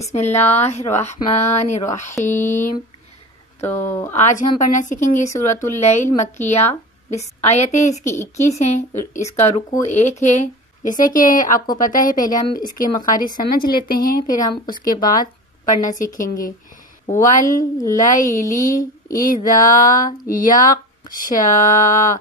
بسم اللہ الرحمن الرحیم۔ تو آج ہم پڑھنا سیکھیں گے سورۃ اللیل مکیہ، آیتیں اس کی 21 ہیں، اس کا رکوع 1 ہے۔ جیسے کہ آپ کو پتہ ہے پہلے ہم اس کے مخارج سمجھ لیتے ہیں، پھر ہم اس کے بعد پڑھنا سیکھیں گے۔ واللیل اذا یغشا،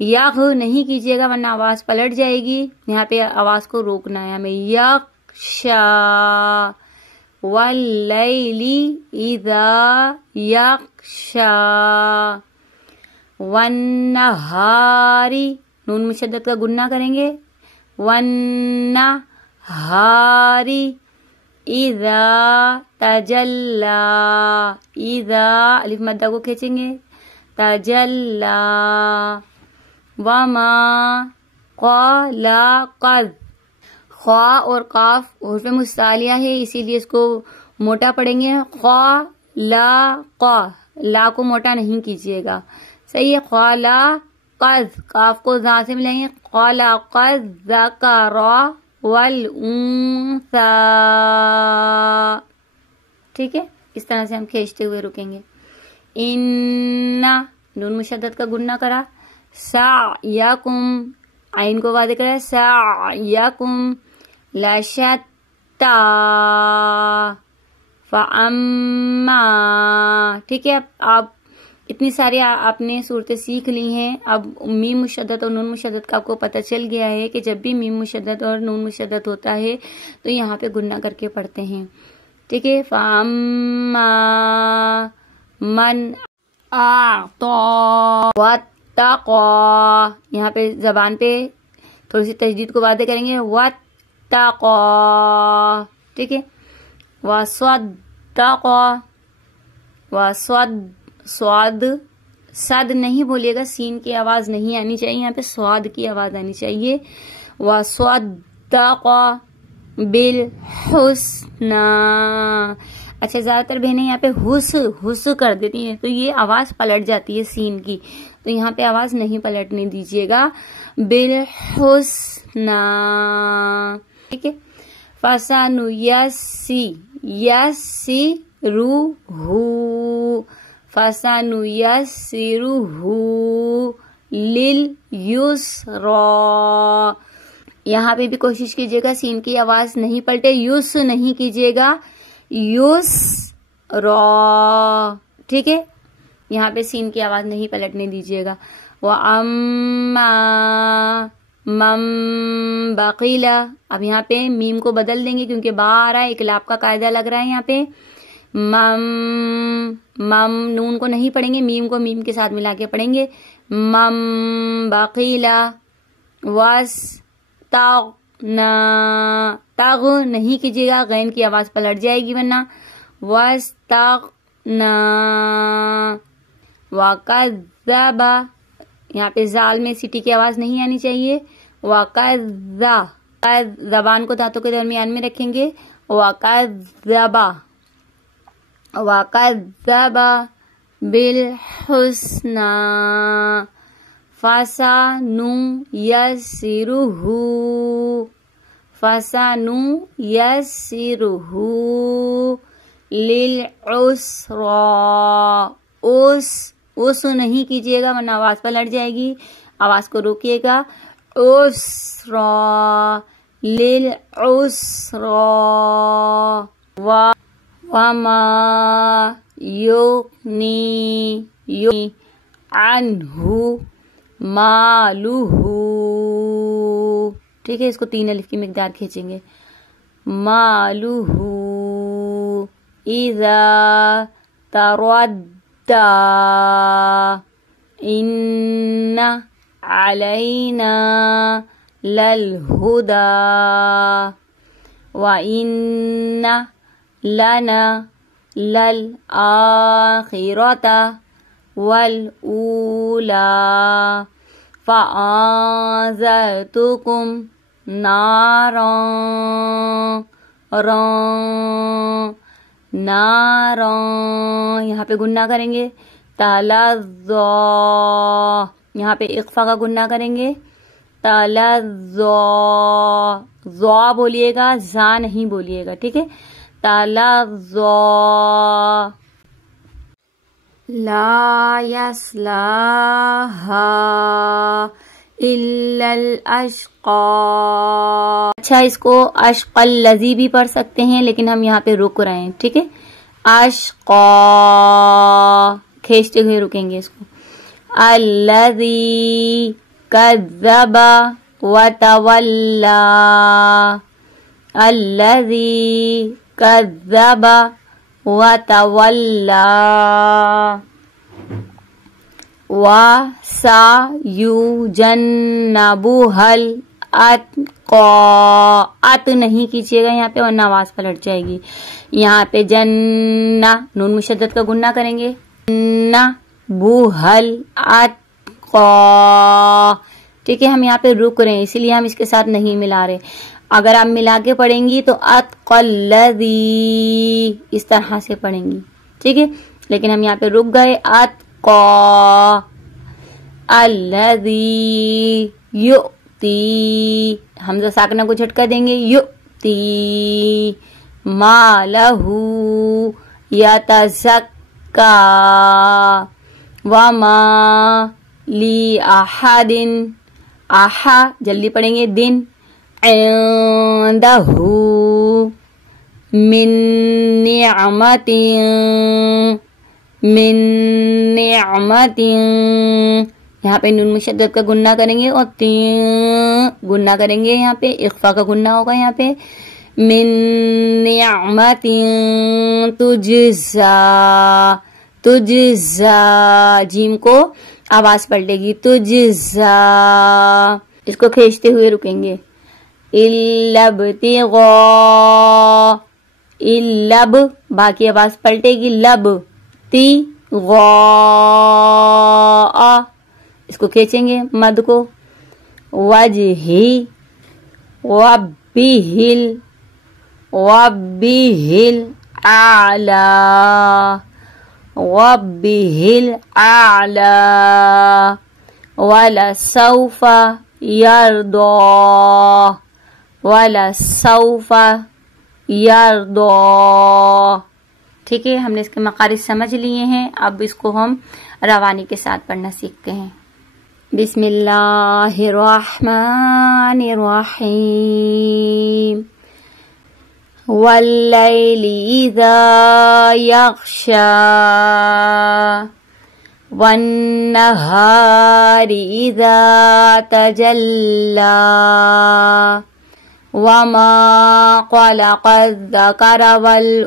یغ نہیں کیجیے گا ورنہ آواز پلٹ جائے گی، یہاں پہ آواز کو روکنا ہے ہمیں۔ یغشا واللیل اذا یغشا والنہار، نون مشدد کا گنہ کریں گے، والنہار اذا تجلی، اذا الف مدہ کو کھینچیں گے، تجلی، وما قلقت، خوا اور قاف حروف مستعلیہ ہے اسی لیے اس کو موٹا پڑھیں گے۔ خلق، لا کو موٹا نہیں کیجیے گا، صحیح ہے۔ خلقت، قاف کو ذا سے ملائیں گے، خلق الذکر والانثی، ٹھیک ہے، اس طرح سے ہم کھینچتے ہوئے رکیں گے۔ ان، نون مشدد کا گنہ کرا، سعیکم، عین کو واضح کرا، سعیکم لشتا، فاما، ٹھیک ہے۔ اب آپ اتنی ساری آپ نے صورتیں سیکھ لی ہیں، اب میم مشدد اور نون مشدد کا آپ کو پتہ چل گیا ہے کہ جب بھی میم مشدد اور نون مشدد ہوتا ہے تو یہاں پہ گنہ کر کے پڑھتے ہیں، ٹھیک ہے۔ فاما من اعطى واتقى، یہاں پہ زبان پہ تھوڑی سی تشدید کو واضح کریں گے، واتقى، ٹھیک ہے۔ وصدق، سواد، صد نہیں بولیے گا، سین کی آواز نہیں آنی چاہیے، یہاں پہ سواد کی آواز آنی چاہیے۔ وصدق بالحسنى، اچھا زیادہ تر بہنیں یہاں پہ ہس کر دیتی ہیں تو یہ آواز پلٹ جاتی ہے سین کی، تو یہاں پہ آواز نہیں پلٹنے دیجیے گا، بالحسنى، ٹھیک ہے۔ فَسَنُيَسِّرُهُ لِلْيُسْرَى، یہاں پہ بھی کوشش کیجیے گا سین کی آواز نہیں پلٹے، یوس نہیں کیجیے گا، یسرا، ٹھیک ہے، یہاں پہ سین کی آواز نہیں پلٹنے دیجیے گا۔ وَأَمَّا مَن بَخِلَ، اب یہاں پہ میم کو بدل دیں گے کیونکہ با آ رہا ہے، اقلاب کا قاعدہ لگ رہا ہے یہاں پہ۔ مم نون کو نہیں پڑھیں گے، میم کو میم کے ساتھ ملا کے پڑھیں گے۔ مم بخیل واستغنى، تغ نہیں کیجیے گا، غین کی آواز پلٹ جائے گی ورنہ، واستغنى وکذب، یہاں پہ زال میں سٹی کی آواز نہیں آنی چاہیے، وکذب، زبان کو دانتوں کے درمیان میں رکھیں گے، وکذب بالحسنى فَسَنُيَسِّرُهُ لِلْعُسْرَى، اس نہیں کیجیے گا ورنہ آواز پلٹ جائے گی، آواز کو روکیے گا، عسرى، لِلْعُسْرَى، وَمَا يُغْنِي عَنْهُ مَالُهُ، ٹھیک ہے، اس کو 3 الف کی مقدار کھینچیں گے، مَالُهُ إِذَا تَرَدَّى إِنَّ عَلَيْنَا لَلْهُدَى وَإِنَّ لَنَا لَلْآخِرَةَ وَالْأُولَى فَأَنذَرْتُكُمْ نَارًا، یہاں پہ گنہ کریں گے، تَلَظَّى، یہاں پہ اخفا کا گنہ کریں گے، تَلَظَّى، ذا بولیے گا، زا نہیں بولیے گا، ٹھیک ہے، تلظى لا يصلاها إلا الأشقى. اچھا اس کو اشقى الذی بھی پڑھ سکتے ہیں لیکن ہم یہاں پہ رک رہے ہیں. ٹھیک ہے, اشقى کھینچتے ہوئے رکیں گے اس کو. الذی کذب وتولى الذی کذب وتولى وسيجنبها الاتقى. ات نہیں کیجیے گا یہاں پہ ورنہ آواز پلٹ جائے گی. یہاں پہ جنہ نون مشدد کا گنہ کریں گے. بوہل اتقى. ٹھیک ہے, ہم یہاں پہ رک رہے ہیں اسی لیے ہم اس کے ساتھ نہیں ملا رہے. اگر آپ ملا کے پڑھیں گی تو اتقى الذی اس طرح سے پڑھیں گی. ٹھیک ہے, لیکن ہم یہاں پہ رک گئے. اتقى الذی یؤتی, حمزہ ساکنہ کو جھٹکا دیں گے. یؤتی مالہ یتزکا وما لأحد آہا جلدی پڑھیں گے. دن عندہ من نعمت یہاں پہ نون مشدد کا گنہ کریں گے اور گنہ کریں گے. یہاں پہ اخفا کا گنہ ہوگا. یہاں پہ من نعمت تجزا جیم کو آواز پلٹے گی. تجزا اس کو کھینچتے ہوئے رکیں گے. الب باقی آواز پلٹے گی. لب تی غا اس کو کھینچیں گے مد کو. وجہی وبہل اعلی ولسوف یرضی. ٹھیک ہے, ہم نے اس کے مخارج سمجھ لیے ہیں. اب اس کو ہم روانی کے ساتھ پڑھنا سیکھتے ہیں. بسم اللہ الرحمن الرحیم. واللیل اذا یغشی والنہار اذا تجلی وما خلق الذکر والانثى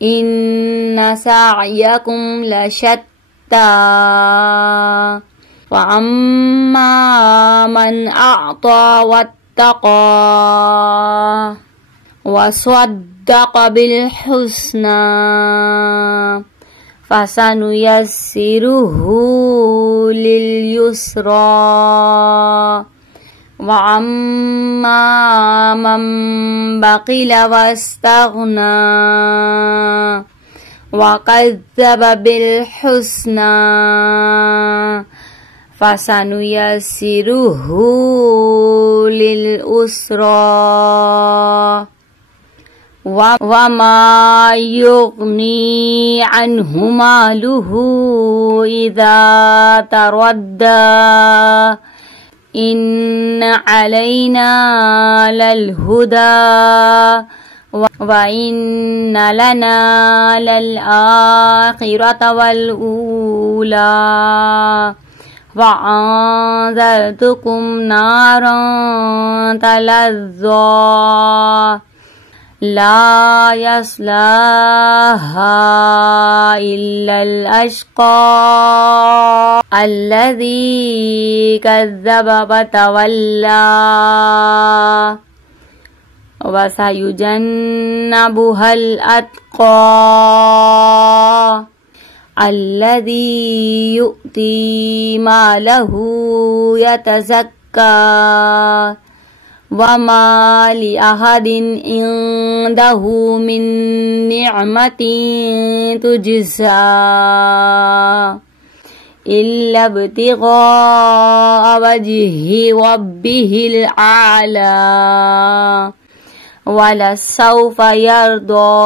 ان سعیکم لشتی فاما من اعطى واتقى وصدق بالحسنى فسنيسره لليسرى وأما من بخل واستغنى وكذب بالحسنى فسنيسره لليسرى وما يغني عنه ماله إذا تردى إن علينا للهدى وإن لنا للآخرة والأولى وأنذرتكم نارا تلظى لا يصلاها إلا الأشقى الذي كذب وتولى وسيجنبها الأتقى الذي يؤتي ماله يتزكى وما لأحد عنده من نعمة تجزى إلا ابتغاء وجه ربه الأعلى ولسوف يرضى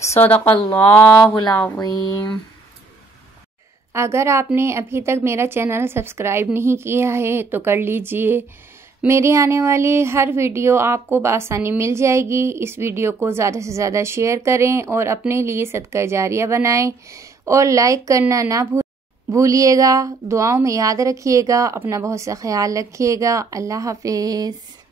صدق اللہ العظیم۔ اگر آپ نے ابھی تک میرا چینل سبسکرائب نہیں کیا ہے تو کر لیجئے، میری آنے والی ہر ویڈیو آپ کو بآسانی مل جائے گی۔ اس ویڈیو کو زیادہ سے زیادہ شیئر کریں اور اپنے لیے صدقہ جاریہ بنائیں اور لائک کرنا نہ بھولیے گا۔ دعاؤں میں یاد رکھیے گا، اپنا بہت سا خیال رکھیے گا۔ اللہ حافظ۔